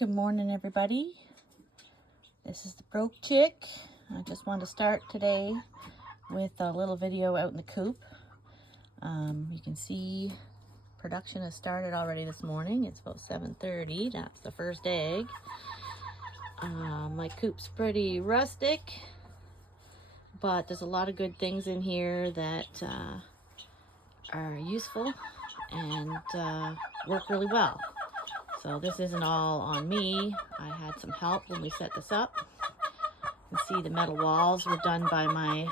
Good morning, everybody. This is the broke chick. I just wanted to start today with a little video out in the coop. You can see production has started already this morning. It's about 7:30. That's the first egg. My coop's pretty rustic, but there's a lot of good things in here that are useful and work really well. So this isn't all on me. I had some help when we set this up. You can see the metal walls were done by my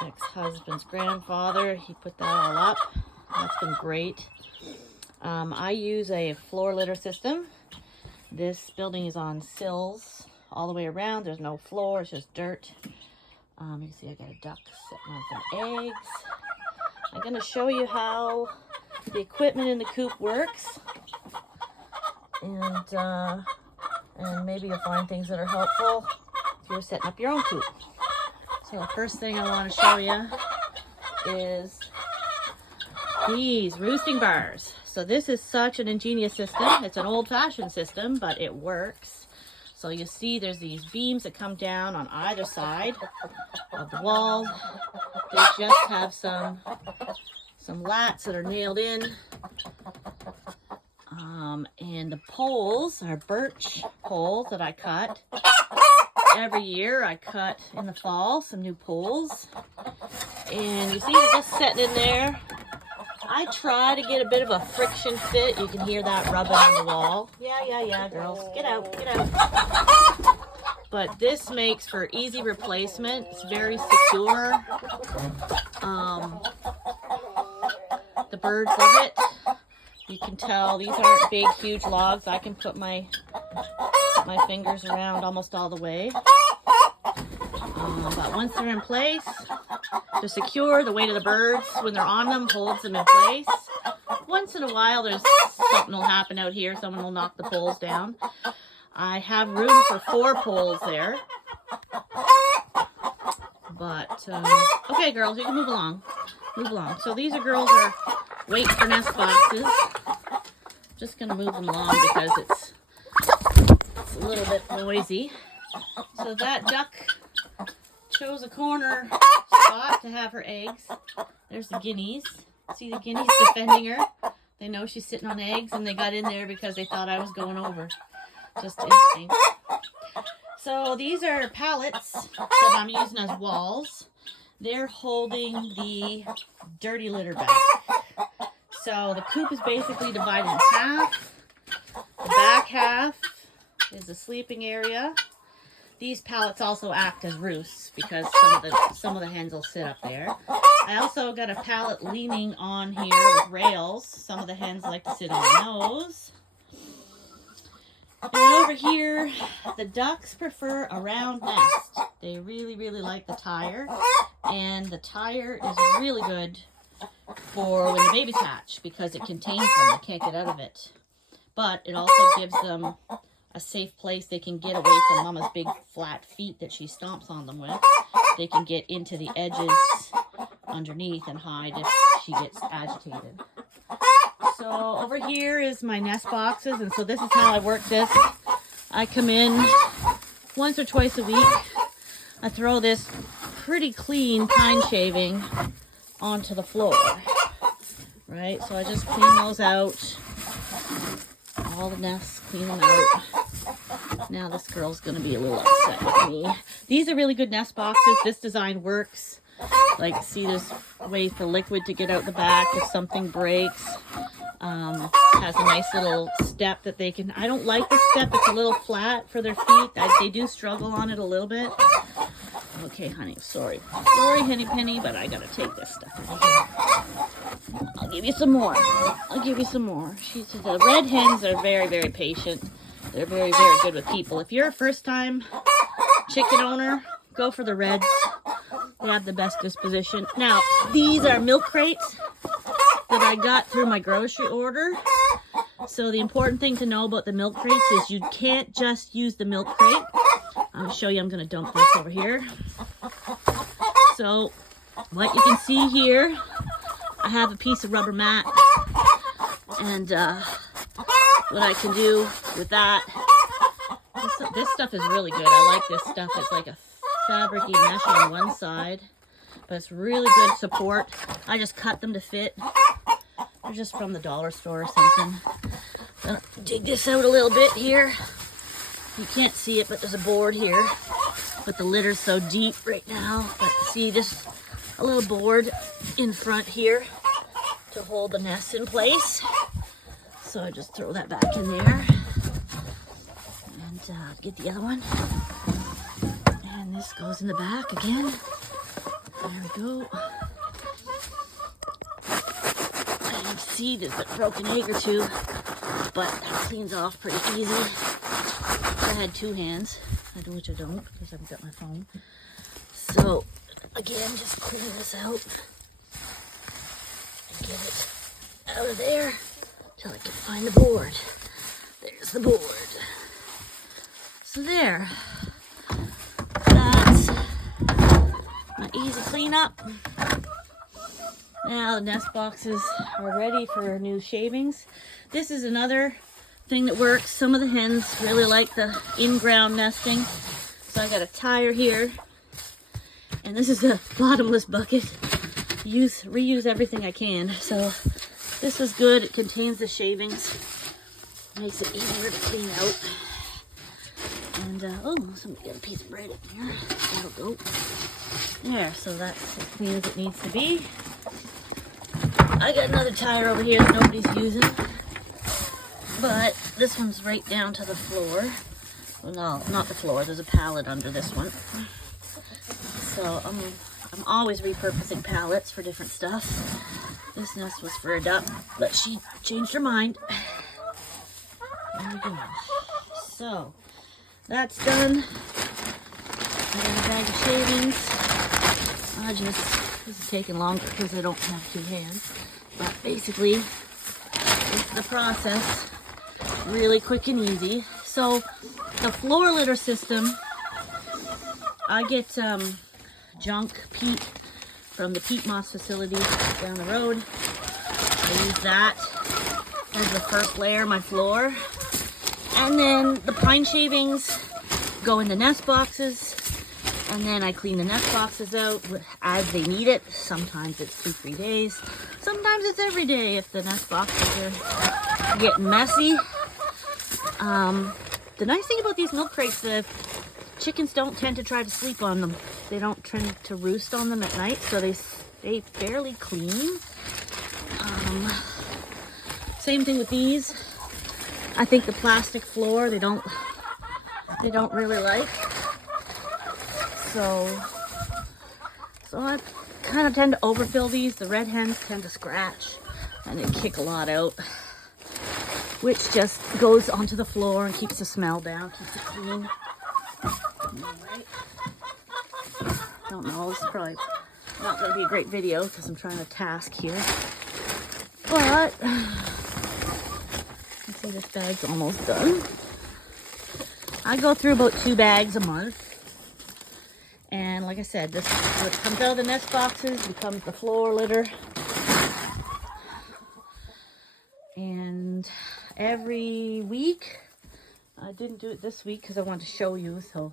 ex-husband's grandfather. He put that all up. That's been great. I use a floor litter system. This building is on sills all the way around. There's no floor, it's just dirt. You can see I got a duck sitting on some eggs. I'm going to show you how the equipment in the coop works. And maybe you'll find things that are helpful if you're setting up your own coop. So the first thing I want to show you is these roosting bars. So this is such an ingenious system. It's an old-fashioned system, but it works. So you see there's these beams that come down on either side of the wall. They just have some lats that are nailed in. And the poles are birch poles that I cut. Every year I cut in the fall some new poles. And you see they're just sitting in there. I try to get a bit of a friction fit. You can hear that rubbing on the wall. Yeah, girls. Get out, get out. But this makes for easy replacement. It's very secure. The birds love it. You can tell these aren't big, huge logs. I can put my fingers around almost all the way. But once they're in place, they're secure. The weight of the birds, when they're on them, holds them in place. Once in a while, there's something will happen out here. Someone will knock the poles down. I have room for 4 poles there. But, okay, girls, you can move along. Move along. So these girls are waiting for nest boxes. Just going to move them along because it's a little bit noisy. So that duck chose a corner spot to have her eggs. There's the guineas. See the guineas defending her? They know she's sitting on eggs, and they got in there because they thought I was going over. Just instinct. So these are pallets that I'm using as walls. They're holding the dirty litter back. So the coop is basically divided in half. The back half is the sleeping area. These pallets also act as roosts because some of the hens will sit up there. I also got a pallet leaning on here with rails. Some of the hens like to sit on those. And over here, the ducks prefer a round nest. They really, really like the tire. And the tire is really good for when the babies hatch because it contains them. They can't get out of it. But it also gives them a safe place. They can get away from Mama's big flat feet that she stomps on them with. They can get into the edges underneath and hide if she gets agitated. So over here is my nest boxes, and so this is how I work this. I come in once or twice a week. I throw this pretty clean pine shaving onto the floor, right? So I just clean those out. All the nests, clean them out. Now this girl's gonna be a little upset with me. These are really good nest boxes. This design works. Like, see, there's a way for liquid to get out the back if something breaks. Has a nice little step that they can. I don't like the step. It's a little flat for their feet. They do struggle on it a little bit. Okay, honey, sorry, honey penny, but I gotta take this stuff out of here. I'll give you some more. I'll give you some more. The red hens are very, very patient. They're very, very good with people. If you're a first-time chicken owner, go for the reds. They have the best disposition. Now, these are milk crates that I got through my grocery order. So the important thing to know about the milk crates is you can't just use the milk crate. I'll show you. I'm going to dump this over here. So what you can see here, I have a piece of rubber mat, and what I can do with that. This stuff is really good. I like this stuff. It's like a fabricy mesh on one side, but it's really good support. I just cut them to fit. They're just from the dollar store or something. Gonna dig this out a little bit here. You can't see it, but there's a board here. But the litter's so deep right now. But see, just a little board in front here to hold the nest in place. So I just throw that back in there. And get the other one. And this goes in the back again. There we go. And you see there's a broken egg or two, but that cleans off pretty easy. I had two hands, which I don't because I've got my phone. So again, just clean this out and get it out of there till I can find the board. There's the board. So there. That's my easy cleanup. Now the nest boxes are ready for new shavings. This is another thing that works. Some of the hens really like the in-ground nesting. So I got a tire here. And this is a bottomless bucket. Reuse everything I can. So this is good. It contains the shavings. Makes it easier to clean out. And, oh, somebody got a piece of bread in there. That'll go. There, so that's as clean as it needs to be. I got another tire over here that nobody's using. But this one's right down to the floor. Well, no, not the floor. There's a pallet under this one. So I'm always repurposing pallets for different stuff. This nest was for a duck, but she changed her mind. There we go. So that's done. I got a bag of shavings. This is taking longer because I don't have two hands. But basically, it's the process. Really quick and easy. So the floor litter system, I get junk peat from the peat moss facility down the road. I use that as the first layer of my floor. And then the pine shavings go in the nest boxes. And then I clean the nest boxes out as they need it. Sometimes it's 2-3 days. Sometimes it's every day if the nest boxes are getting messy. The nice thing about these milk crates, the chickens don't tend to try to sleep on them. They don't tend to roost on them at night, so they stay fairly clean. Same thing with these. I think the plastic floor they don't really like. So I kind of tend to overfill these. The red hens tend to scratch and they kick a lot out, which just goes onto the floor and keeps the smell down, keeps it clean. Alright. Don't know, this is probably not going to be a great video because I'm trying to task here. But, let's see, this bag's almost done. I go through about 2 bags a month. And like I said, this what comes out of the nest boxes becomes the floor litter. And every week, I didn't do it this week because I wanted to show you. So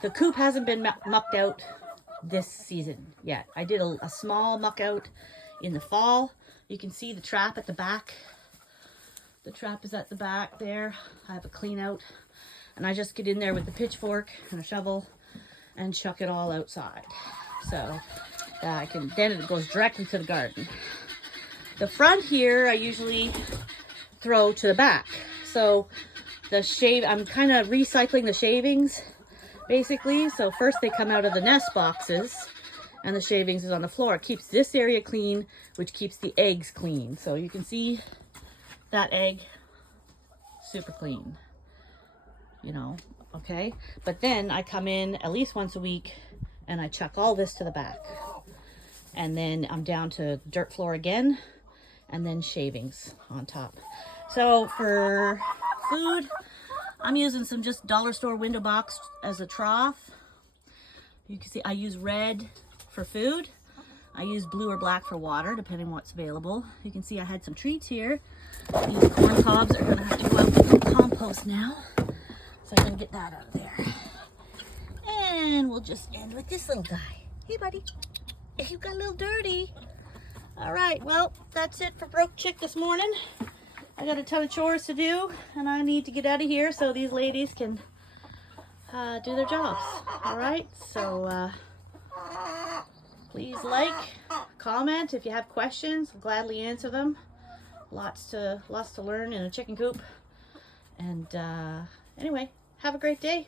the coop hasn't been mucked out this season yet. I did a small muck out in the fall. You can see the trap at the back. The trap is at the back there. I have a clean out. And I just get in there with the pitchfork and a shovel and chuck it all outside. So then it goes directly to the garden. The front here, I usually throw to the back. So I'm kind of recycling the shavings, basically. So first they come out of the nest boxes and the shavings is on the floor. It keeps this area clean, which keeps the eggs clean. So you can see that egg, super clean, you know, okay? But then I come in at least once a week and I chuck all this to the back. And then I'm down to dirt floor again, and then shavings on top. So for food, I'm using some just dollar store window box as a trough. You can see I use red for food. I use blue or black for water, depending on what's available. You can see I had some treats here. These corn cobs are gonna have to go out with the compost now. So I'm gonna get that out of there. And we'll just end with this little guy. Hey, buddy. You got a little dirty. All right, well, that's it for Broke Chick this morning. I got a ton of chores to do, and I need to get out of here so these ladies can do their jobs. All right, so please like, comment if you have questions. I'll gladly answer them. Lots to learn in a chicken coop. And anyway, have a great day.